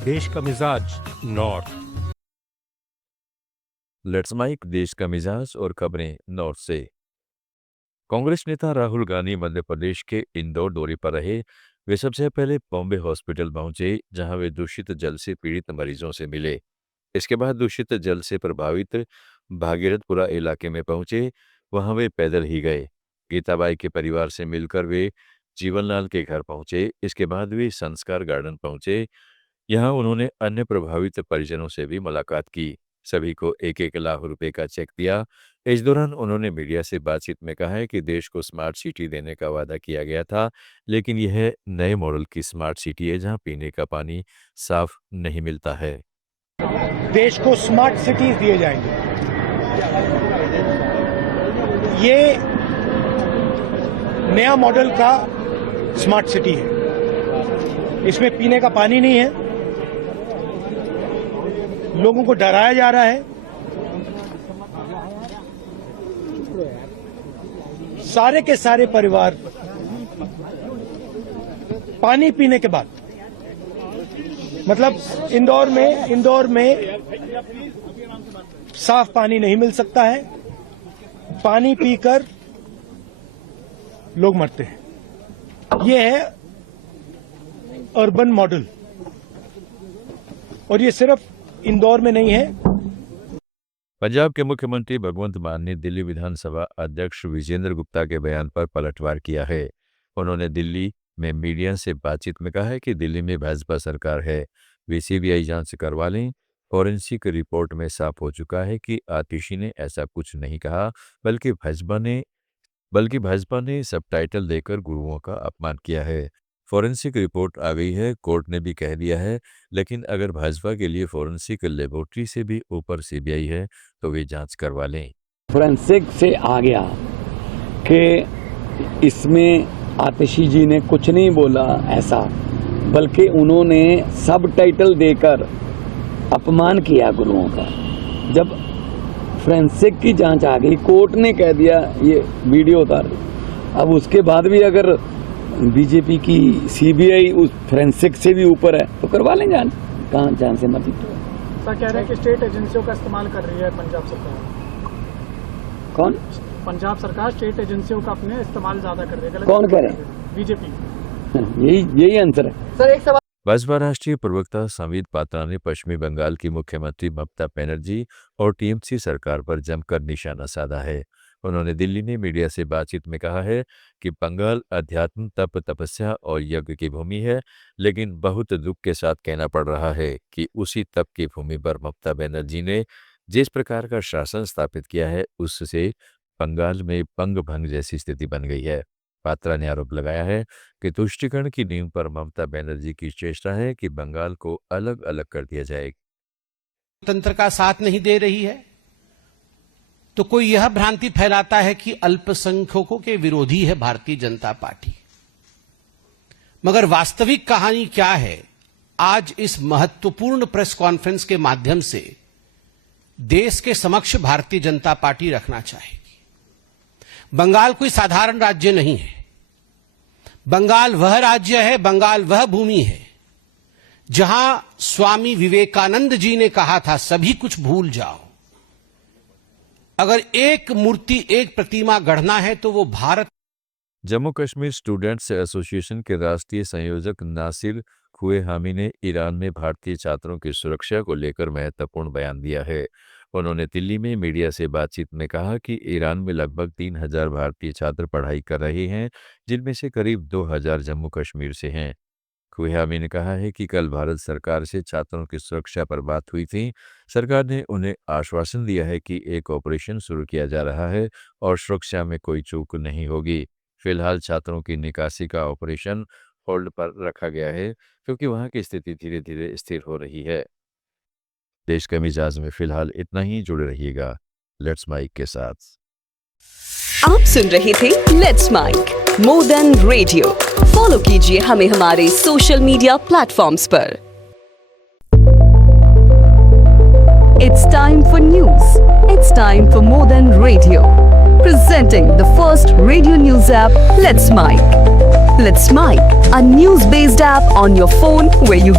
देश का मिजाज नॉर्थ। लेट्स माइक देश का मिजाज और खबरें नॉर्थ से। कांग्रेस नेता राहुल गांधी मध्य प्रदेश के इंदौर दौरे पर रहे। वे सबसे पहले बॉम्बे हॉस्पिटल पहुंचे, जहां वे दूषित जल से पीड़ित मरीजों से मिले। इसके बाद दूषित जल से प्रभावित भागीरथपुरा इलाके में पहुंचे। वहां वे पैदल ही गए। गीताबाई के परिवार से मिलकर वे जीवनलाल के घर पहुंचे। इसके बाद वे संस्कार गार्डन पहुंचे। यहाँ उन्होंने अन्य प्रभावित परिजनों से भी मुलाकात की। सभी को 1-1 लाख रुपए का चेक दिया। इस दौरान उन्होंने मीडिया से बातचीत में कहा है कि देश को स्मार्ट सिटी देने का वादा किया गया था, लेकिन यह नए मॉडल की स्मार्ट सिटी है, जहां पीने का पानी साफ नहीं मिलता है। देश को स्मार्ट सिटीज दिए जाएंगे। ये नया मॉडल का स्मार्ट सिटी है। इसमें पीने का पानी नहीं है, लोगों को डराया जा रहा है। सारे के सारे परिवार पानी पीने के बाद, मतलब इंदौर में साफ पानी नहीं मिल सकता है। पानी पीकर लोग मरते हैं। ये है अर्बन मॉडल, और ये सिर्फ इंदौर में नहीं है। पंजाब के मुख्यमंत्री भगवंत मान ने दिल्ली विधानसभा अध्यक्ष विजेंद्र गुप्ता के बयान पर पलटवार किया है। उन्होंने दिल्ली में मीडिया से बातचीत में कहा है कि दिल्ली में भाजपा सरकार है, वे सीबीआई जांच करवा लें। फॉरेंसिक रिपोर्ट में साफ हो चुका है कि आतिशी ने ऐसा कुछ नहीं कहा, बल्कि भाजपा ने सबटाइटल देकर गुरुओं का अपमान किया है। फॉरेंसिक रिपोर्ट आ गई है, कोर्ट ने भी कह दिया है, लेकिन अगर भाजपा के लिए फॉरेंसिक लेबोरेटरी से भी ऊपर सीबीआई है तो वे जांच करवा लें। फॉरेंसिक से आ गया कि इसमें आतिशी जी ने कुछ नहीं बोला ऐसा, बल्कि उन्होंने सबटाइटल देकर अपमान किया गुरुओं का। जब फॉरेंसिक की जांच आ गई, कोर्ट ने कह दिया ये वीडियो उतार दी। अब उसके बाद भी अगर बीजेपी की सीबीआई उस फॉरेंसिक से भी ऊपर है तो करवा लें जांच, कहाँ जान से मर्जी। सर कह रहे हैं कि स्टेट एजेंसियों का इस्तेमाल कर रही है पंजाब सरकार। कौन? पंजाब सरकार स्टेट एजेंसियों का अपने इस्तेमाल ज्यादा कर रही है। कौन कह रहे हैं? बीजेपी। यही आंसर है सर। एक सवाल। भाजपा राष्ट्रीय प्रवक्ता संबित पात्रा ने पश्चिमी बंगाल की मुख्यमंत्री ममता बनर्जी और टीएमसी सरकार पर जमकर निशाना साधा है। उन्होंने दिल्ली में मीडिया से बातचीत में कहा है कि बंगाल अध्यात्म, तप, तपस्या और यज्ञ की भूमि है, लेकिन बहुत दुख के साथ कहना पड़ रहा है कि उसी तप की भूमि पर ममता बनर्जी ने जिस प्रकार का शासन स्थापित किया है, उससे बंगाल में पंग भंग जैसी स्थिति बन गई है। पात्रा ने आरोप लगाया है कि तुष्टीकरण की नींव पर ममता बनर्जी की चेष्टा है कि बंगाल को अलग अलग कर दिया जाए। तंत्र का साथ नहीं दे रही है तो कोई यह भ्रांति फैलाता है कि अल्पसंख्यकों के विरोधी है भारतीय जनता पार्टी। मगर वास्तविक कहानी क्या है, आज इस महत्वपूर्ण प्रेस कॉन्फ्रेंस के माध्यम से देश के समक्ष भारतीय जनता पार्टी रखना चाहेगी। बंगाल कोई साधारण राज्य नहीं है। बंगाल वह राज्य है, बंगाल वह भूमि है जहां स्वामी विवेकानंद जी ने कहा था सभी कुछ भूल जाओ। अगर एक मूर्ति, एक प्रतिमा गढ़ना है तो वो भारत। जम्मू कश्मीर स्टूडेंट्स एसोसिएशन के राष्ट्रीय संयोजक नासिर खुए हामी ने ईरान में भारतीय छात्रों की सुरक्षा को लेकर महत्वपूर्ण बयान दिया है। उन्होंने दिल्ली में मीडिया से बातचीत में कहा कि ईरान में लगभग 3000 भारतीय छात्र पढ़ाई कर रहे हैं, जिनमें से करीब 2000 जम्मू कश्मीर से हैं। खुए हामी ने कहा है कि कल भारत सरकार से छात्रों की सुरक्षा पर बात हुई थी। सरकार ने उन्हें आश्वासन दिया है कि एक ऑपरेशन शुरू किया जा रहा है और सुरक्षा में कोई चूक नहीं होगी। फिलहाल छात्रों की निकासी का ऑपरेशन होल्ड पर रखा गया है, क्योंकि वहां की स्थिति धीरे धीरे स्थिर हो रही है। देश के मिजाज में फिलहाल इतना ही। जुड़े रहिएगा लेट्स माइक के साथ। आप सुन रहे थे let's mike more than radio. Follow कीजिए हमें हमारे सोशल मीडिया प्लेटफॉर्म्स पर। It's time for news. It's time for more than radio. Presenting the first radio news app, Let's Mic. Let's Mic, a news-based app on your phone where you